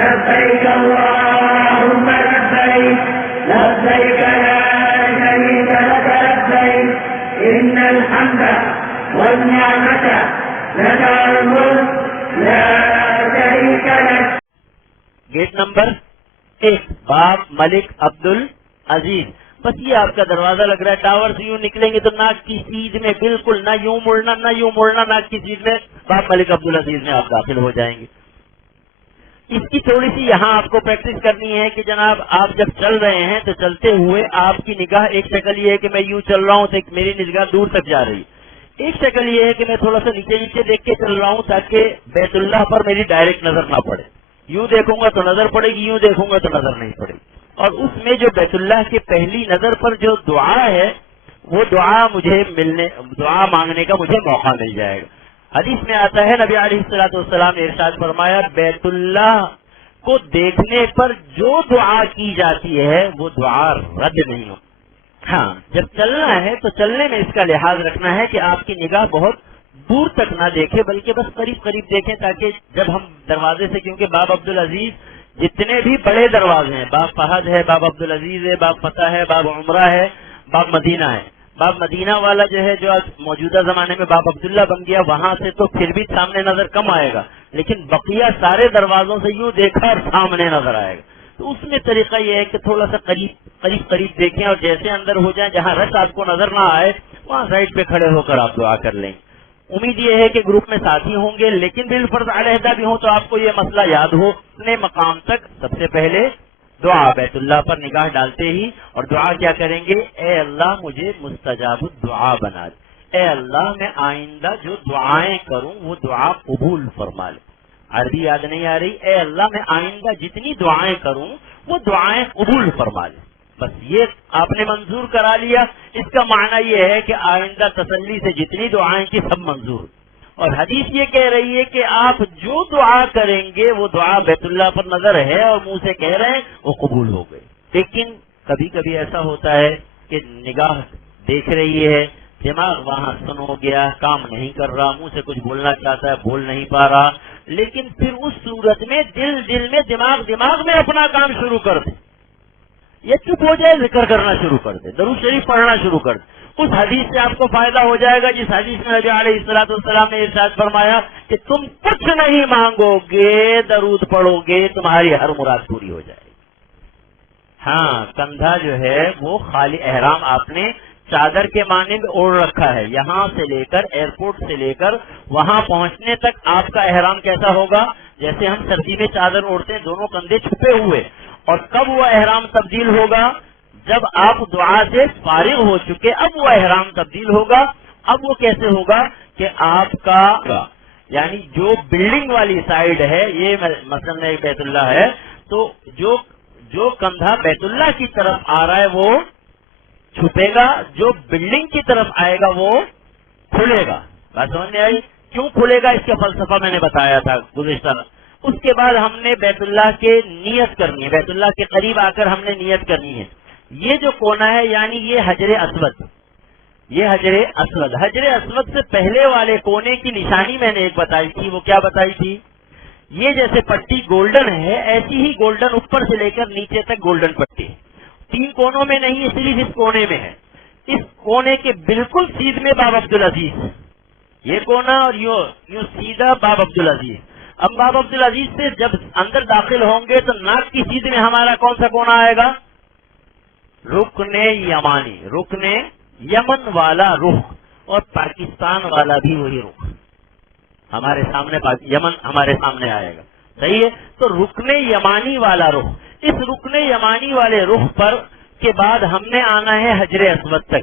لبيك اللهم لبيك لبيك لا شريك لك لبيك إن الحمد والنعمة لك والملك لا شريك لك. گیٹ نمبر 1 باب ملک عبدل عزیز. بس یہ آپ کا دروازہ لگ رہا ہے. ٹاور سے یوں نکلیں گے تو ناک کی سیدھ میں بالکل نہ یوں مڑنا نہ یوں مڑنا, ناک کی سیدھ میں باب ملک عبدالعزیز میں آپ داخل ہو جائیں گے. اس کی تھوڑی سی یہاں آپ کو پریکٹس کرنی ہے کہ جناب آپ جب چل رہے ہیں تو چلتے ہوئے آپ کی نگاہ ایک شکل یہ ہے کہ میں یوں چل رہا ہوں تو میری نگاہ دور تک جا رہی ہے. ایک شکل یہ ہے کہ میں تھوڑا سا نیچے نیچے دیکھ کے چل رہا ہوں تاکہ بیت اللہ پر میری ڈائریکٹ نظر نہ پڑے. یوں دیکھوں گا تو نظر پڑے گی, یوں دیکھوں گا تو نظر نہیں پڑے گی. اور اس میں جو بیت اللہ کے پہلی نظر پر جو دعا ہے وہ دعا مانگنے کا مجھے موقع مل جائے گا. حدیث میں آتا ہے نبی علیہ الصلوۃ والسلام نے ارشاد فرمایا بیت اللہ کو دیکھنے پر جو دعا کی جاتی ہے وہ دعا رد نہیں ہو. ہاں جب چلنا ہے تو چلنے میں اس کا لحاظ رکھنا ہے کہ آپ کی نگاہ بہت دور تک نہ دیکھے بلکہ بس قریب قریب دیکھیں تاکہ جب ہم دروازے سے, کیونکہ باب عبدالعزیز جتنے بھی بڑے دروازے ہیں, باب فہد ہے, باب عبدالعزیز ہے, باب فتح ہے, باب عمرہ ہے, باب مدینہ ہے. باب مدینہ والا جو ہے جو موجودہ زمانے میں باب عبداللہ بن گیا, وہاں سے تو پھر بھی سامنے نظر کم آئے گا, لیکن بقیہ سارے دروازوں سے یوں دیکھا اور سامنے نظر آئے گا. تو اس میں طریقہ یہ ہے کہ تھوڑا سا قریب دیکھیں اور جیسے اندر ہو جائیں جہاں رش آپ کو نظر نہ آئے وہاں سائڈ پہ کھڑے ہو کر آپ دعا کر لیں. امید یہ ہے کہ گروپ میں ساتھی ہوں گے, لیکن بالفرض علیحدہ بھی ہوں تو آپ کو یہ مسئلہ یاد ہو. اپنے مقام تک سب سے پہلے دعا بیت اللہ پر نگاہ ڈالتے ہی اور دعا کیا کریں گے, اے اللہ مجھے مستجاب الدعا بنا دے, اے اللہ میں آئندہ جو دعائیں کروں وہ دعا قبول فرما لے. عربی یاد نہیں آ رہی, اے اللہ میں آئندہ جتنی دعائیں کروں وہ دعائیں قبول فرما لے. بس یہ آپ نے منظور کرا لیا. اس کا معنی یہ ہے کہ آئندہ تسلی سے جتنی دعائیں کی سب منظور. اور حدیث یہ کہہ رہی ہے کہ آپ جو دعا کریں گے وہ دعا بیت اللہ پر نظر ہے اور منہ سے کہہ رہے ہیں وہ قبول ہو گئی. لیکن کبھی کبھی ایسا ہوتا ہے کہ نگاہ دیکھ رہی ہے, دماغ وہاں سن ہو گیا, کام نہیں کر رہا, منہ سے کچھ بولنا چاہتا ہے بول نہیں پا رہا, لیکن پھر اس صورت میں دل میں دماغ میں اپنا کام شروع کر دے, یہ چپ ہو جائے, ذکر کرنا شروع کر دے, درود شریف پڑھنا شروع کر دے. اس حدیث سے آپ کو فائدہ ہو جائے گا جس حدیث میں نبی علیہ الصلوۃ والسلام نے ارشاد فرمایا کہ تم کچھ نہیں مانگو گے, درود پڑھو گے, تمہاری ہر مراد پوری ہو جائے گی. ہاں کندھا جو ہے وہ خالی احرام آپ نے چادر کے مانند اوڑھ رکھا ہے. یہاں سے لے کر ایئرپورٹ سے لے کر وہاں پہنچنے تک آپ کا احرام کیسا ہوگا, جیسے ہم سردی میں چادر اوڑھتے ہیں, دونوں کندھے چھپے ہوئے. اور کب وہ احرام تبدیل ہوگا, جب آپ دعا سے فارغ ہو چکے, اب وہ احرام تبدیل ہوگا. اب وہ کیسے ہوگا کہ آپ کا یعنی جو بلڈنگ والی سائڈ ہے, یہ مثلا بیت اللہ ہے, تو جو کندھا بیت اللہ کی طرف آ رہا ہے وہ چھپے گا, جو بلڈنگ کی طرف آئے گا وہ کھلے گا. بات سمجھ میں آئی؟ کیوں کھلے گا اس کا فلسفہ میں نے بتایا تھا گزشتہ. اس کے بعد ہم نے بیت اللہ کے نیت کرنی ہے, بیت اللہ کے قریب آ کر ہم نے نیت کرنی ہے. یہ جو کونا ہے یعنی یہ حجر اسود, حجر اسود سے پہلے والے کونے کی نشانی میں نے ایک بتائی تھی. وہ کیا بتائی تھی؟ یہ جیسے پٹی گولڈن ہے ایسی ہی گولڈن اوپر سے لے کر نیچے تک گولڈن پٹی, 3 کونوں میں نہیں, صرف اس کونے میں ہے. اس کونے کے بالکل سیدھ میں باب عبدالعزیز, یہ کونا اور یوں سیدھا باب عبدالعزیز. اب باب عبدالعزیز سے جب اندر داخل ہوں گے تو ناک کی سیدھ میں ہمارا کون سا کونا آئے گا؟ رکن یمانی, رکن یمن والا رخ, اور پاکستان والا بھی وہی رخ ہمارے سامنے, یمن ہمارے سامنے آئے گا. صحیح ہے؟ تو رکن یمانی والا رخ, اس رکن یمانی والے رخ پر کے بعد ہم نے آنا ہے حجر اسود تک.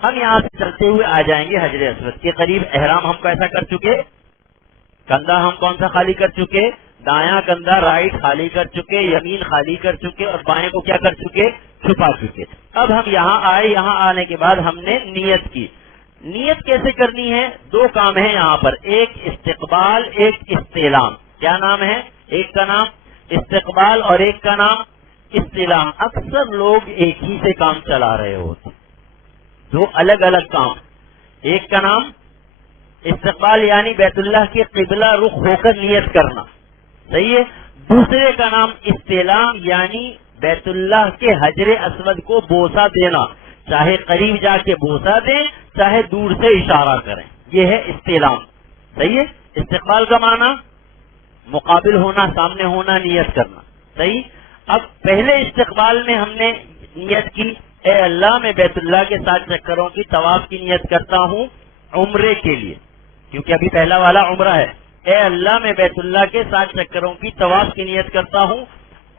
ہم یہاں سے چلتے ہوئے آ جائیں گے حجر اسود کے قریب. احرام ہم کیسا کر چکے, کندھا ہم کون سا خالی کر چکے, دایاں کندھا رائٹ خالی کر چکے, یمین خالی کر چکے, اور بائیں کو کیا کر چکے, چھپا چکے. اب ہم یہاں آئے, یہاں آنے کے بعد ہم نے نیت کی. نیت کیسے کرنی ہے؟ 2 کام ہیں یہاں پر, ایک استقبال, ایک استعلام. کیا نام ہے؟ ایک کا نام استقبال اور ایک کا نام استعلام. اکثر لوگ ایک ہی سے کام چلا رہے ہوتے, 2 الگ الگ کام. ایک کا نام استقبال یعنی بیت اللہ کے قبلہ رخ ہو کر نیت کرنا, صحیح ہے. دوسرے کا نام استعلام یعنی بیت اللہ کے حجر اسود کو بوسہ دینا، چاہے قریب جا کے بوسہ دیں چاہے دور سے اشارہ کریں، یہ ہے استعلام. صحیح ہے. استقبال کا معنی مقابل ہونا، سامنے ہونا، نیت کرنا. صحیح. اب پہلے استقبال میں ہم نے نیت کی اے اللہ میں بیت اللہ کے 7 چکروں کی طواف کی نیت کرتا ہوں عمرے کے لیے، کیونکہ ابھی پہلا والا عمرہ ہے. اے اللہ میں بیت اللہ کے 7 چکروں کی طواف کی نیت کرتا ہوں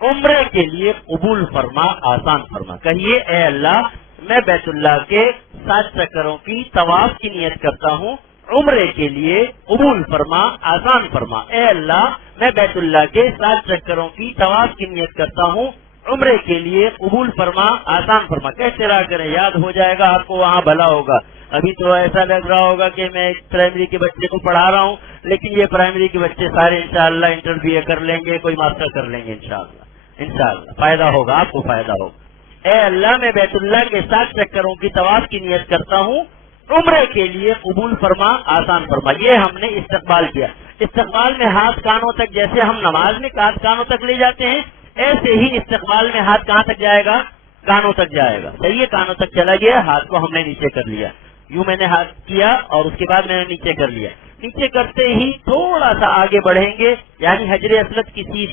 عمرے کے لیے، قبول فرما، آسان فرما. کہیے اے اللہ میں بیت اللہ کے 7 چکروں کی طواف کی نیت کرتا ہوں عمرے کے لیے، قبول فرما، آسان فرما. اے اللہ میں بیت اللہ کے 7 چکروں کی طواف کی نیت کرتا ہوں عمرے کے لیے، قبول فرما، آسان فرما. کیسے رہا کریں، یاد ہو جائے گا آپ کو، وہاں بھلا ہوگا. ابھی تو ایسا لگ رہا ہوگا کہ میں ایک پرائمری کے بچے کو پڑھا رہا ہوں، لیکن یہ پرائمری کے بچے سارے انشاءاللہ انٹر بی اے کر لیں گے، کوئی ماسٹر کر لیں گے انشاءاللہ فائدہ ہوگا، آپ کو فائدہ ہوگا. اے اللہ میں بیت اللہ کے 7 چکروں کی طواف کی نیت کرتا ہوں عمرے کے لیے، قبول فرما، آسان فرما. یہ ہم نے استقبال کیا. استقبال میں ہاتھ کانوں تک، جیسے ہم نماز میں ہاتھ کانوں تک لے جاتے ہیں، ایسے ہی استقبال میں ہاتھ کہاں تک جائے گا، کانوں تک جائے گا. صحیح ہے. کانوں تک چلا گیا، ہاتھ کو ہم نے نیچے کر لیا. یوں میں نے ہاتھ کیا اور اس کے بعد میں نے نیچے کر لیا. نیچے کرتے ہی تھوڑا سا آگے بڑھیں گے، یعنی حجر اسود کی چیز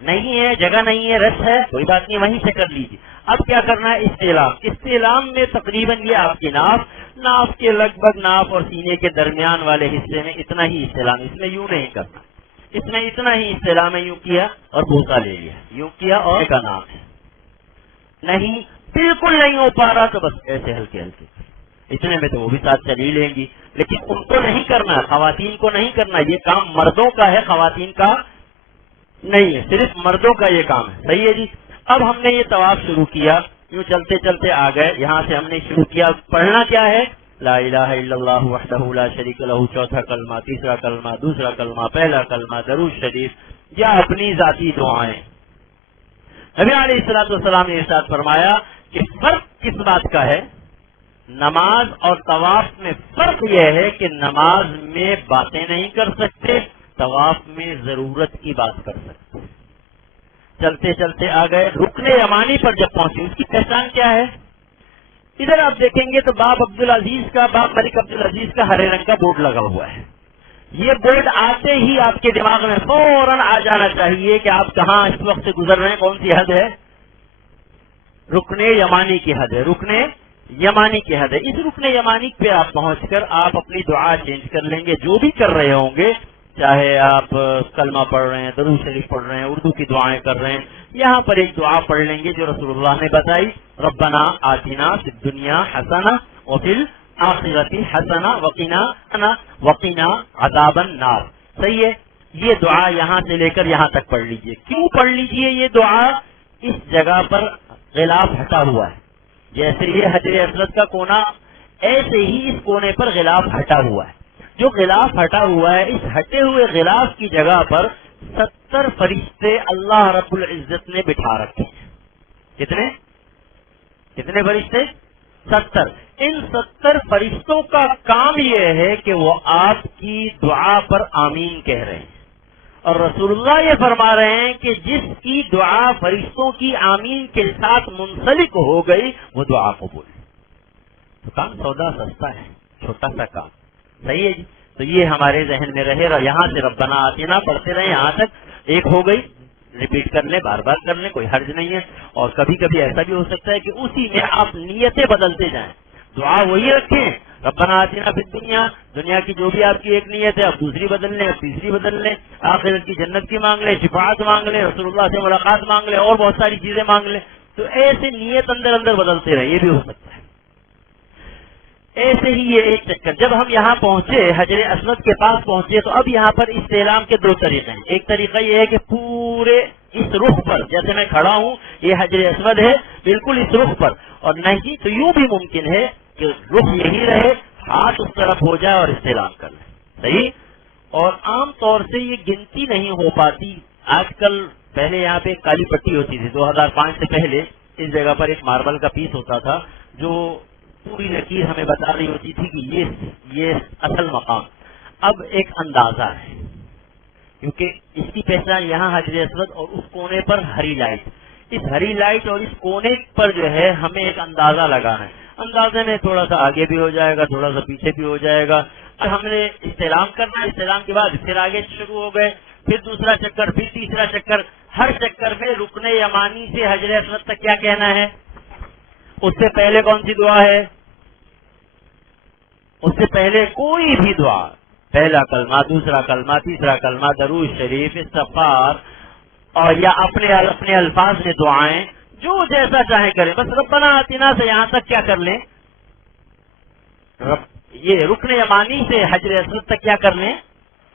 نہیں ہے، جگہ نہیں ہے، رس ہے، کوئی بات نہیں، وہیں سے کر لیجیے. اب کیا کرنا ہے، استعلام. استعلام میں تقریباً یہ آپ کی ناف کے لگ بھگ ناف اور سینے کے درمیان والے حصے میں اتنا ہی استعلام. اس میں یوں نہیں کرنا، اس میں اتنا ہی استعلام ہے. یوں کیا اور بوسہ لے لیا، یوں کیا اور کا نام ہے. نہیں بالکل نہیں ہو پا رہا تو بس ایسے ہلکے ہلکے، اتنے میں تو وہ بھی ساتھ چل ہی لیں گی، لیکن ان کو نہیں کرنا، خواتین کو نہیں کرنا. یہ کام مردوں کا ہے، خواتین کا نہیں ہے، صرف مردوں کا یہ کام ہے. صحیح ہے جی. اب ہم نے یہ طواف شروع کیا، یوں چلتے چلتے آ گئے، یہاں سے ہم نے شروع کیا. پڑھنا کیا ہے، لا الہ الا اللہ وحدہ لا شریک لہ، چوتھا کلمہ، تیسرا کلمہ، دوسرا کلمہ، پہلا کلمہ، درود شریف یا اپنی ذاتی دعائیں. نبی علیہ الصلوۃ والسلام نے ارشاد فرمایا کہ فرق کس بات کا ہے، نماز اور طواف میں فرق یہ ہے کہ نماز میں باتیں نہیں کر سکتے، طواف میں ضرورت کی بات کر سکتے. چلتے چلتے آ گئے، رکن یمانی پر جب پہنچے، اس کی پہچان کیا ہے. ادھر آپ دیکھیں گے تو باب عبدالعزیز کا، باب ملک عبدالعزیز کا ہرے رنگ کا بورڈ لگا ہوا ہے. یہ بورڈ آتے ہی آپ کے دماغ میں فوراً آ جانا چاہیے کہ آپ کہاں اس وقت سے گزر رہے ہیں، کون سی حد ہے، رکن یمانی کی حد ہے، رکن یمانی کی حد ہے. اس رکن یمانی پہ آپ پہنچ کر آپ اپنی دعا چینج کر لیں گے، جو بھی کر رہے ہوں گے، چاہے آپ کلمہ پڑھ رہے ہیں، درود شریف پڑھ رہے ہیں، اردو کی دعائیں کر رہے ہیں. یہاں پر ایک دعا پڑھ لیں گے جو رسول اللہ نے بتائی، ربنا آتنا فی الدنیا حسنہ وفی الآخرۃ حسنہ وقنا عذاب النار. صحیح ہے. یہ دعا یہاں سے لے کر یہاں تک پڑھ لیجئے. کیوں پڑھ لیجئے یہ دعا، اس جگہ پر غلاف ہٹا ہوا ہے. جیسے یہ حجر اسود کا کونا، ایسے ہی اس کونے پر غلاف ہٹا ہوا ہے. جو غلاف ہٹا ہوا ہے، اس ہٹے ہوئے غلاف کی جگہ پر 70 فرشتے اللہ رب العزت نے بٹھا رکھے ہیں. کتنے فرشتے؟ 70. ان 70 فرشتوں کا کام یہ ہے کہ وہ آپ کی دعا پر آمین کہہ رہے ہیں. اور رسول اللہ یہ فرما رہے ہیں کہ جس کی دعا فرشتوں کی آمین کے ساتھ منسلک ہو گئی وہ دعا قبول. تو کام سودا سستا ہے، چھوٹا سا کام. صحیح ہے جی. تو یہ ہمارے ذہن میں رہے. یہاں سے ربنا آتنا پڑھتے رہے، یہاں تک ایک ہو گئی، ریپیٹ کر لیں، بار بار کر لیں، کوئی حرج نہیں ہے. اور کبھی کبھی ایسا بھی ہو سکتا ہے کہ اسی میں آپ نیتیں بدلتے جائیں. دعا وہی رکھیں، ربنا آتنا فی الدنیا، دنیا کی جو بھی آپ کی ایک نیت ہے، اب دوسری بدل لیں، اب تیسری بدل لیں، آخرت کی جنت کی مانگ لیں، شفاعت مانگ لیں، رسول اللہ سے ملاقات مانگ لیں، اور بہت ساری چیزیں مانگ لیں. تو ایسے نیت اندر اندر بدلتے رہے، یہ بھی ہو سکتا ہے. ایسے ہی یہ ایک چکر. جب ہم یہاں پہنچے، حجر اسود کے پاس پہنچے، تو اب یہاں پر استعلام کے 2 طریقے ہیں. ایک طریقہ یہ ہے کہ پورے اس رخ پر، جیسے میں کھڑا ہوں، یہ حجر اسود ہے، بالکل اس رخ پر. اور نہیں تو یوں بھی ممکن ہے کہ رخ یہی رہے، ہاتھ اس طرف ہو جائے اور استعلام کر لیں. صحیح. اور عام طور سے یہ گنتی نہیں ہو پاتی. آج کل، پہلے یہاں پہ کالی پٹی ہوتی تھی. 2005 سے پہلے اس جگہ پر ایک ماربل کا پیس ہوتا تھا جو پوری لکیر ہمیں بتا رہی ہوتی تھی کہ یہ اصل مقام. اب ایک اندازہ ہے کیونکہ اس کی پہچان یہاں حجر اسود اور اس کونے پر ہری لائٹ، اس ہری لائٹ اور اس کونے پر جو ہے ہمیں ایک اندازہ لگانا ہے. اندازے میں تھوڑا سا آگے بھی ہو جائے گا، تھوڑا سا پیچھے بھی ہو جائے گا. اور ہم نے استعلام کرنا ہے، استعلام کے بعد پھر آگے شروع ہو گئے، پھر دوسرا چکر، پھر تیسرا چکر. ہر چکر میں رکن یمانی سے حجر اسود تک کیا کہنا ہے؟ اس سے پہلے کون سی دعا ہے؟ اس سے پہلے کوئی بھی دعا، پہلا کلمہ، دوسرا کلمہ، تیسرا کلمہ، درود شریف، استغفار، اور یا اپنے الفاظ میں دعائیں جو جیسا چاہیں کریں. بس ربنا آتنا سے یہاں تک کیا کر لیں، یہ رکن یمانی سے حجر اسود تک کیا کر لیں،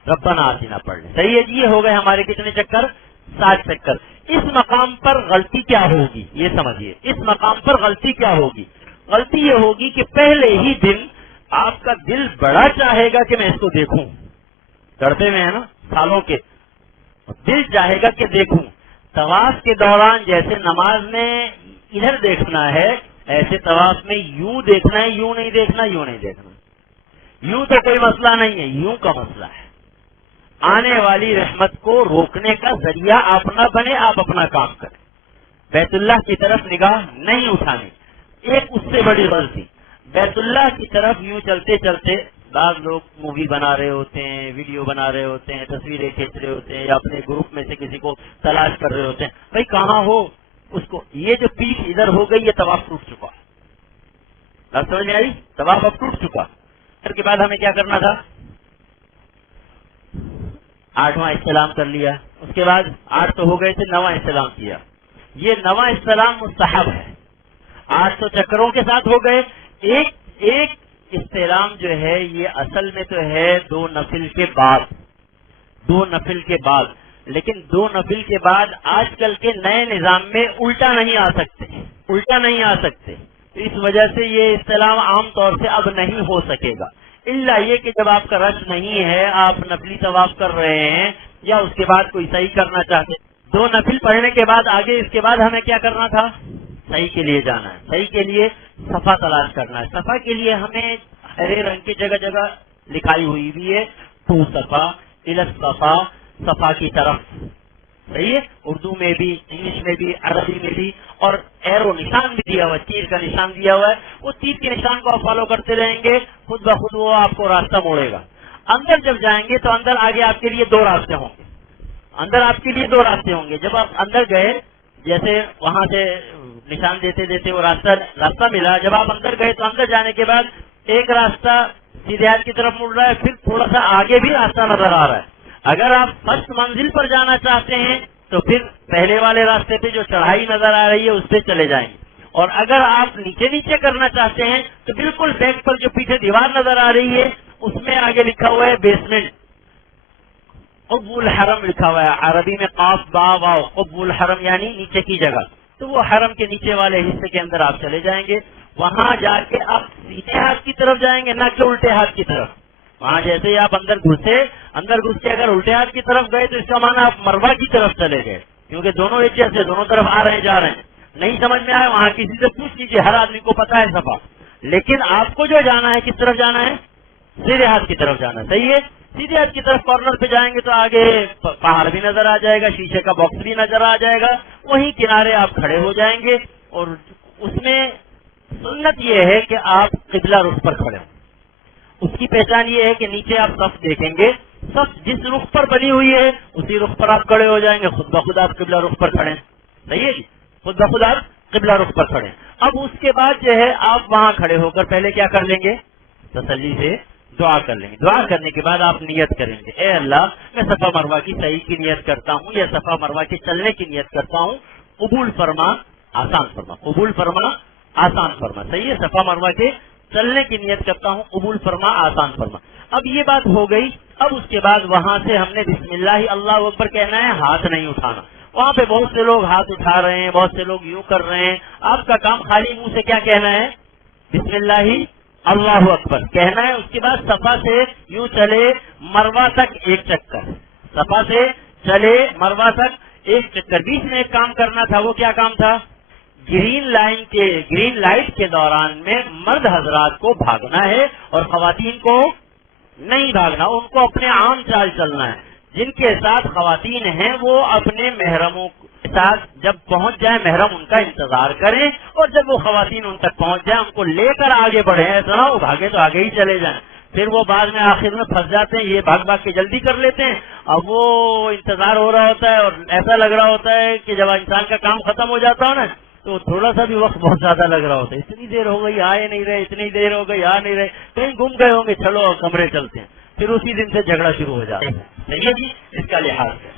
ربنا آتنا پڑھ لیں. صحیح ہے جی. یہ ہو گئے ہمارے کتنے چکر؟ 7 چکر. اس مقام پر غلطی کیا ہوگی یہ سمجھیے. اس مقام پر غلطی کیا ہوگی؟ غلطی یہ ہوگی کہ پہلے ہی دن آپ کا دل بڑا چاہے گا کہ میں اس کو دیکھوں. ڈرتے میں ہے نا سالوں کے، دل چاہے گا کہ دیکھوں. طواف کے دوران جیسے نماز میں ادھر دیکھنا ہے، ایسے طواف میں یوں دیکھنا ہے، یوں نہیں دیکھنا، یوں نہیں دیکھنا. یوں تو کوئی مسئلہ نہیں ہے، یوں کا مسئلہ ہے. آنے والی رحمت کو روکنے کا ذریعہ آپ نہ بنے، آپ اپنا کام کریں. بیت اللہ کی طرف نگاہ نہیں اٹھانی. ایک اس سے بڑی غلطی، بیت اللہ کی طرف یوں چلتے چلتے بعض لوگ مووی بنا رہے ہوتے ہیں، ویڈیو بنا رہے ہوتے ہیں، تصویریں کھینچ رہے ہوتے ہیں، یا اپنے گروپ میں سے کسی کو تلاش کر رہے ہوتے ہیں. بھائی کہاں ہو اس کو، یہ جو پیٹھ ادھر ہو گئی، یہ طواف ٹوٹ چکا. بات سمجھ میں آئی؟ طواف اب ٹوٹ چکا. پھر کے بعد ہمیں کیا کرنا تھا؟ 8واں استلام کر لیا. اس کے بعد 8 تو ہو گئے تھے، 9واں استلام کیا. یہ 9واں استلام مستحب ہے. 8 تو چکروں کے ساتھ ہو گئے. ایک استلام جو ہے یہ اصل میں تو ہے 2 نفل کے بعد، 2 نفل کے بعد. لیکن 2 نفل کے بعد آج کل کے نئے نظام میں الٹا نہیں آ سکتے، الٹا نہیں آ سکتے. اس وجہ سے یہ استلام عام طور سے اب نہیں ہو سکے گا، الا یہ کہ جب آپ کا رش نہیں ہے، آپ نفلی طواف کر رہے ہیں، یا اس کے بعد کوئی صحیح کرنا چاہتے. 2 نفل پڑھنے کے بعد آگے اس کے بعد ہمیں کیا کرنا تھا؟ صحیح کے لیے جانا ہے. صحیح کے لیے صفا تلاش کرنا ہے. صفا کے لیے ہمیں ہرے رنگ کی جگہ جگہ لکھائی ہوئی بھی ہے، تو صفا الی الصفا، صفا کی طرف. صحیح ہے. اردو میں بھی، انگلش میں بھی، عربی میں بھی. اور ایرو نشان بھی دیا ہوا ہے، تیر کا نشان دیا ہوا ہے. وہ تیر کے نشان کو آپ فالو کرتے رہیں گے، خود بخود وہ آپ کو راستہ موڑے گا. اندر جب جائیں گے تو اندر آگے آپ کے لیے 2 راستے ہوں گے. اندر آپ کے لیے 2 راستے ہوں گے. جب آپ اندر گئے، جیسے وہاں سے نشان دیتے دیتے وہ راستہ ملا، جب آپ اندر گئے تو اندر جانے کے بعد ایک راستہ سیدھے ہاتھ کی طرف مڑ رہا ہے، پھر تھوڑا سا آگے بھی راستہ نظر آ رہا ہے. اگر آپ فرسٹ منزل پر جانا چاہتے ہیں تو پھر پہلے والے راستے پہ جو چڑھائی نظر آ رہی ہے اس پہ چلے جائیں گے. اور اگر آپ نیچے نیچے کرنا چاہتے ہیں تو بالکل بیک پر جو پیچھے دیوار نظر آ رہی ہے اس میں آگے لکھا ہوا ہے بیسمنٹ، قب الحرم لکھا ہوا ہے. عربی میں قاف با واو، قب الحرم یعنی نیچے کی جگہ. تو وہ حرم کے نیچے والے حصے کے اندر آپ چلے جائیں گے. وہاں جا کے آپ سیدھے ہاتھ کی طرف جائیں گے، نہ کہ الٹے ہاتھ کی طرف. وہاں جیسے ہی آپ اندر گھس کے اگر الٹے ہاتھ کی طرف گئے تو اس کا معنی آپ مروہ کی طرف چلے گئے، کیونکہ دونوں ایک جیسے دونوں طرف آ رہے ہیں جا رہے ہیں. نہیں سمجھ میں آئے وہاں کسی سے پوچھ لیجیے، ہر آدمی کو پتا ہے صفا. لیکن آپ کو جو جانا ہے کس طرف جانا ہے؟ سیدھے ہاتھ کی طرف جانا ہے. صحیح ہے. سیدھے ہاتھ کی طرف کارنر پہ جائیں گے تو آگے پہاڑ بھی نظر آ جائے گا، شیشے کا باکس بھی نظر آ جائے گا. وہیں کنارے آپ کھڑے ہو جائیں گے. اور اس میں سنت یہ ہے کہ آپ قبلہ رخ پر کھڑے ہوں. اس کی پہچان یہ ہے کہ نیچے آپ صف دیکھیں گے، صف جس رخ پر بنی ہوئی ہے اسی رخ پر آپ کھڑے ہو جائیں گے. خود بخود آپ قبلہ رخ پر کھڑے. صحیح ہے جی. خود بخود آپ قبلہ رخ پر کھڑے. اب اس کے بعد جو ہے آپ وہاں کھڑے ہو کر پہلے کیا کر لیں گے؟ تسلی سے دعا کر لیں گے. دعا کرنے کے بعد آپ نیت کریں گے، اے اللہ میں صفا مروہ کی صحیح کی نیت کرتا ہوں، یا صفا مروہ کے چلنے کی نیت کرتا ہوں، قبول فرما، آسان فرما. قبول فرما، آسان فرما. صحیح ہے. صفا مروہ کے چلنے کی نیت کرتا ہوں، قبول فرما، آسان فرما. اب یہ بات ہو گئی. اب اس کے بعد وہاں سے ہم نے بسم اللہ اللہ اکبر کہنا ہے، ہاتھ نہیں اٹھانا. وہاں پہ بہت سے لوگ ہاتھ اٹھا رہے ہیں، بہت سے لوگ یوں کر رہے ہیں. آپ کا کام خالی منہ سے کیا کہنا ہے؟ بسم اللہ اللہ اکبر کہنا ہے. اس کے بعد صفا سے یوں چلے مروہ تک 1 چکر، صفا سے چلے مروہ تک 1 چکر. بیچ میں ایک کام کرنا تھا. وہ کیا کام تھا؟ گرین لائٹ کے دوران میں مرد حضرات کو بھاگنا ہے اور خواتین کو نہیں بھاگنا، ان کو اپنے عام چال چلنا ہے. جن کے ساتھ خواتین ہیں وہ اپنے محرموں کے ساتھ جب پہنچ جائیں محرم ان کا انتظار کریں، اور جب وہ خواتین ان تک پہنچ جائیں ان کو لے کر آگے بڑھیں، ایسا نہ وہ بھاگے تو آگے ہی چلے جائیں، پھر وہ بعد میں آخر میں پھنس جاتے ہیں، یہ بھاگ بھاگ کے جلدی کر لیتے ہیں، اب وہ انتظار ہو رہا ہوتا ہے اور ایسا لگ رہا ہوتا ہے کہ جب انسان کا کام ختم ہو جاتا ہو نا تو تھوڑا سا بھی وقت بہت زیادہ لگ رہا ہوتا ہے، اتنی دیر ہو گئی آئے نہیں رہے، اتنی دیر ہو گئی آ نہیں رہے، کہیں گم گئے ہوں گے، چلو کمرے چلتے ہیں، پھر اسی دن سے جھگڑا شروع ہو جاتا ہے۔ صحیح ہے جی، اس کا لحاظ ہے۔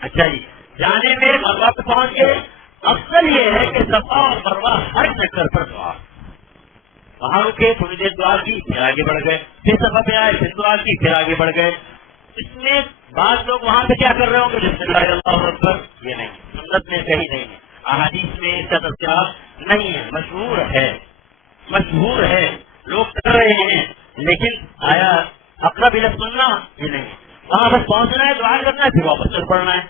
اچھا جی، جانے میں مروا پہ پہنچ گئے، افضل یہ ہے کہ صفا اور مروا ہر چکر پر دعا، وہاں رکے تھوڑی دیر دعا کی پھر آگے بڑھ گئے، پھر صفا پہ آئے پھر دعا کی پھر آگے بڑھ گئے۔ اس میں بعض لوگ وہاں پہ کیا کر رہے ہوں گے، بسم اللہ اللہ اکبر، یہ نہیں، سنت میں کہیں نہیں ہے، احادیث میں اس کا تذکرہ نہیں ہے، مشہور ہے لوگ کر رہے ہیں، لیکن آیا اقرب الی سننا یہ نہیں، وہاں بس پہنچنا ہے دعا کرنا ہے پھر واپس چل پڑنا ہے۔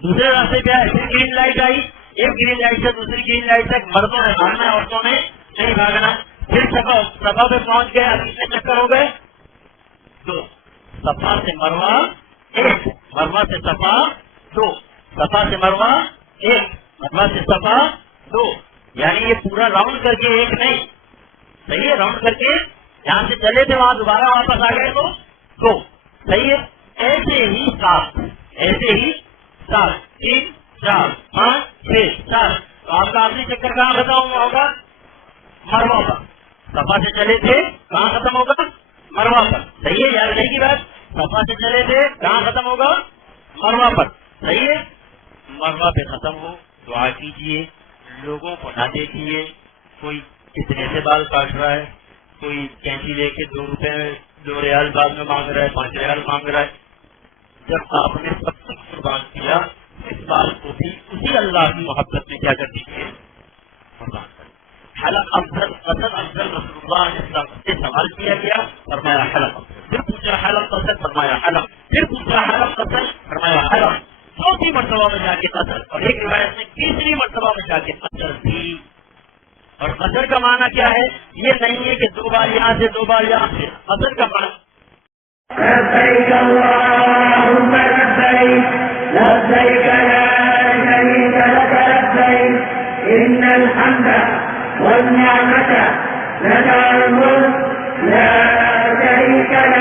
دوسرے راستے پہ آئے پھر گرین لائٹ آئی، ایک گرین لائٹ سے دوسری گرین لائٹ تک مردوں نے بھاگنا ہے، عورتوں نے نہیں بھاگنا، پھر صفا پہ پہنچ گئے، اب کتنے چکر ہو گئے، 2، صفا سے مروا 1، مروا سے صفا 2، صفا سے مروا 1، مروا سے صفا 2، یعنی یہ پورا راؤنڈ کر کے 1 نہیں، صحیح ہے، راؤنڈ کر کے جہاں سے چلے تھے وہاں دوبارہ واپس آ گئے تو 2، صحیح ہے، ایسے ہی 7، 3، 4، 5، 6، 7، تو آپ کا آخری چکر کہاں ختم ہوگا، مروا پر، صفا سے چلے تھے کہاں ختم ہوگا، مروا پر، صحیح ہے، یاد رہے گی بات، صفا سے چلے تھے کہاں ختم ہوگا، مروا پر، صحیح ہے، مروا پہ ختم ہو، دعا کیجئے، لوگوں کو نہ دیکھیے، کوئی کتنے سے بال کاٹ رہا ہے، کوئی کینچی لے کے 2 روپے 2 ریال بعد میں مانگ رہا ہے، 5 ریال مانگ رہا ہے، جب آپ نے سب کچھ قربان کیا اس بات کو بھی اسی اللہ کی محبت میں کیا کر دیجیے قربان کر۔ حلق افضل قصد افضل رسول اللہ علیہ وسلم سے سوال کیا گیا، فرمایا حلق، پھر پوچھا حلق قصد، فرمایا حلق، پھر پوچھا حلق قصد، فرمایا حلق، 4تھی مرتبہ میں جا کے قصر، اور ایک روایت میں 3ری مرتبہ میں جا کے قصر تھی۔ اور قصر کا معنی کیا ہے، یہ نہیں ہے کہ 2 بار یہاں سے 2 بار یہاں سے، قصر کا معنی لبيك اللهم لبيك لبيك لا شريك لك لبيك إن الحمد والنعمة لك الملك لا شريك لك